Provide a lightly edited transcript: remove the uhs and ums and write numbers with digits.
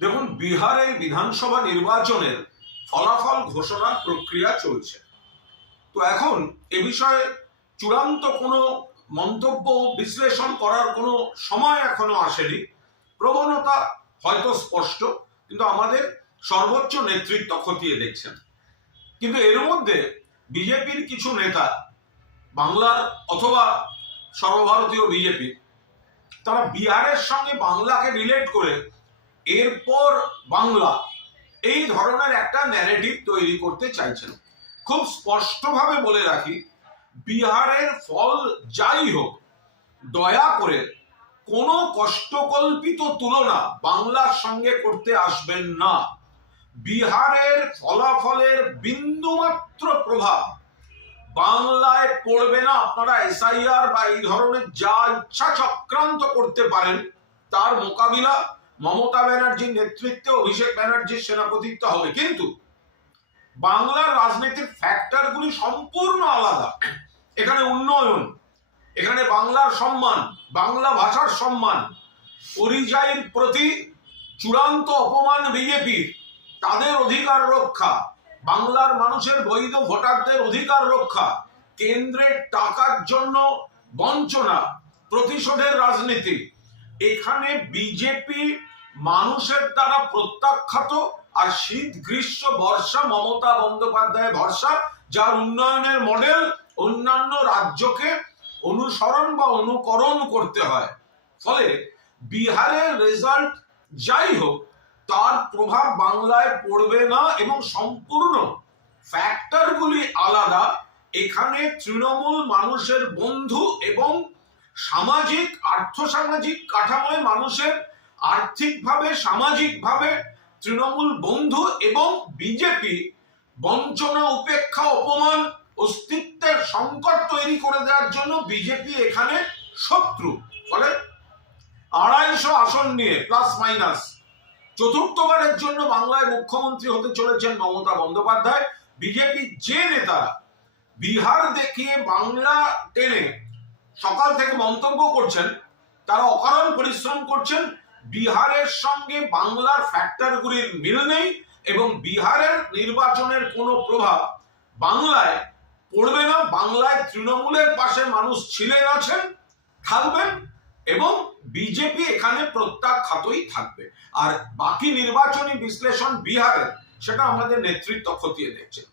দেখুন, বিহারে বিধানসভা নির্বাচনের ফলাফল ঘোষণার প্রক্রিয়া চলছে। তো এখন এ বিষয়ে চূড়ান্ত কোনো মন্তব্য বিশ্লেষণ করার কোনো সময় এখনো আসেনি। প্রবণতা হয়তো স্পষ্ট, কিন্তু আমাদের সর্বোচ্চ নেতৃত্ব খতিয়ে দেখছেন। কিন্তু এর মধ্যে বিজেপির কিছু নেতা, বাংলার অথবা সর্বভারতীয় বিজেপি, তারা বিহারের সঙ্গে বাংলাকে রিলেট করে এরপর বাংলা এই ধরনের একটা ন্যারেটিভ তৈরি করতে চাইছেন। খুব স্পষ্টভাবে বলে রাখি, বিহারের ফল যাই হোক, দয়া করে কোনো কষ্টকল্পিত তুলনা বাংলার সঙ্গে করতে আসবেন না। বিহারের ফলাফলের বিন্দুমাত্র প্রভাব বাংলায় পড়বে না। আপনারা এসআইআর বা এই ধরনের যা ইচ্ছা চক্রান্ত করতে পারেন, তার মোকাবিলা মমতা ব্যানার্জির নেতৃত্বে অভিষেক ব্যানার্জির সেনাপতিত্ব হবে। কিন্তু বাংলার রাজনীতির ফ্যাক্টরগুলি সম্পূর্ণ আলাদা। এখানে উন্নয়ন, এখানে বাংলার সম্মান, বাংলা ভাষার সম্মান, পরিযায়ীর প্রতি চূড়ান্ত অপমান বিজেপির, তাদের অধিকার রক্ষা, বাংলার মানুষের বৈধ ভোটারদের অধিকার রক্ষা, কেন্দ্রের টাকার জন্য বঞ্চনা, প্রতিশোধের রাজনীতি। এখানে বিজেপি মানুষের দ্বারা প্রত্যাখ্যাত, আর শীত গ্রীষ্ম বর্ষা মমতা বন্দ্যোপাধ্যায় ভরসা, যার উন্নয়নের মডেল অন্যান্য রাজ্যকে অনুসরণ বা অনুকরণ করতে হয়। ফলে বিহারের রেজাল্ট যাই হোক, তার প্রভাব বাংলায় পড়বে না এবং সম্পূর্ণ ফ্যাক্টরগুলি আলাদা। এখানে তৃণমূল মানুষের বন্ধু এবং সামাজিক আর্থসামাজিক কাঠামোয় মানুষের আর্থিকভাবে সামাজিকভাবে তৃণমূল বন্ধু, এবং বিজেপি বঞ্চনা, উপেক্ষা, অপমান, অস্তিত্বের সংকট তৈরি করে দেওয়ার জন্য বিজেপি এখানে শত্রু। ফলে 250 আসন নিয়ে প্লাস মাইনাস চতুর্থবারের জন্য বাংলায় মুখ্যমন্ত্রী হতে চলেছেন মমতা বন্দ্যোপাধ্যায়। বিজেপি যে নেতারা বিহার দেখিয়ে বাংলা টেনে সকাল থেকে মন্তব্য করছেন, তারা অকারণ পরিশ্রম করছেন। বিহারের সঙ্গে বাংলার ফ্যাক্টরগুলির মিল নেই এবং বিহারের নির্বাচনের কোনো প্রভাব বাংলায় পড়বে না। বাংলায় তৃণমূলের পাশে মানুষ ছিলেন, আছেন, থাকবেন, এবং বিজেপি এখানে প্রত্যাখ্যাতই থাকবে। আর বাকি নির্বাচনী বিশ্লেষণ বিহারের, সেটা আমাদের নেতৃত্ব খতিয়ে দেখছেন।